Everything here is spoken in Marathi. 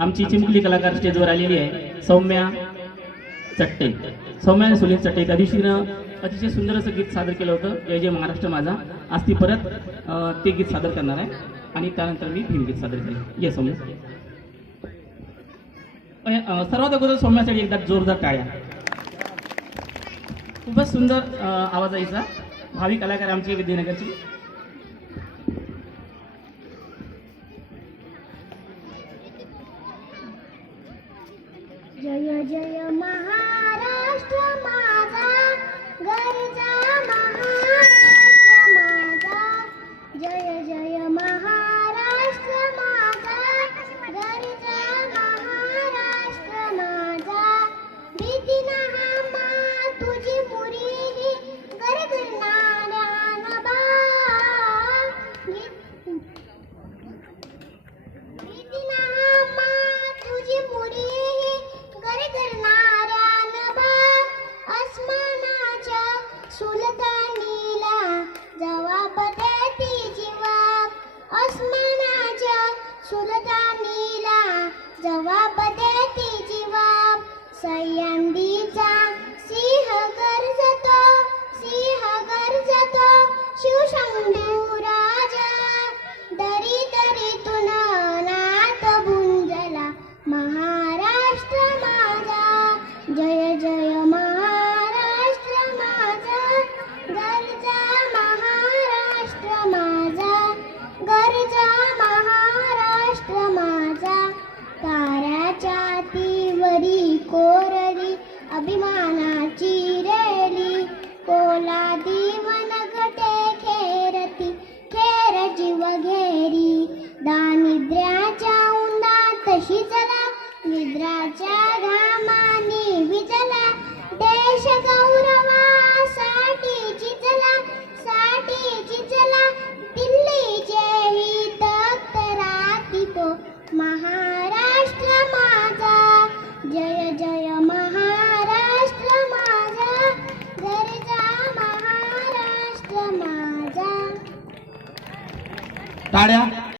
आमची चिमुकली कलाकार स्टेजवर आलेली आहे. सौम्या चट्टे. सौम्या सुनील चट्टे त्या दिवशीनं अतिशय सुंदर असं गीत सादर केलं होतं. जय जय महाराष्ट्र माझा. आज ती परत ते गीत सादर करणार आहे. आणि त्यानंतर मी भीम गीत सादर केलं. ये सौम्या. सर्वात अगोदर सौम्यासाठी एकदा जोरदार टाळ्या. खूपच सुंदर आवाज यायचा भावी कलाकार आमची विद्यानगरची. जय जय महाराष्ट्र सुलतानीला जवाब देती जीवाब अस्मानाच्या सुलतानीला जवाब देती जीवाब सह्यांदीचा करी कोरली अभिमानाची रेली. कोला दिवन गटे खेरती खेर जीव घेरी. दानिद्र्याच्या उन्हात शिजला निद्राच्या घामानी विजला देश गौरवासाठी चिजला साठी चिजला दिल्लीचे हित राती तो महा તાળ્યા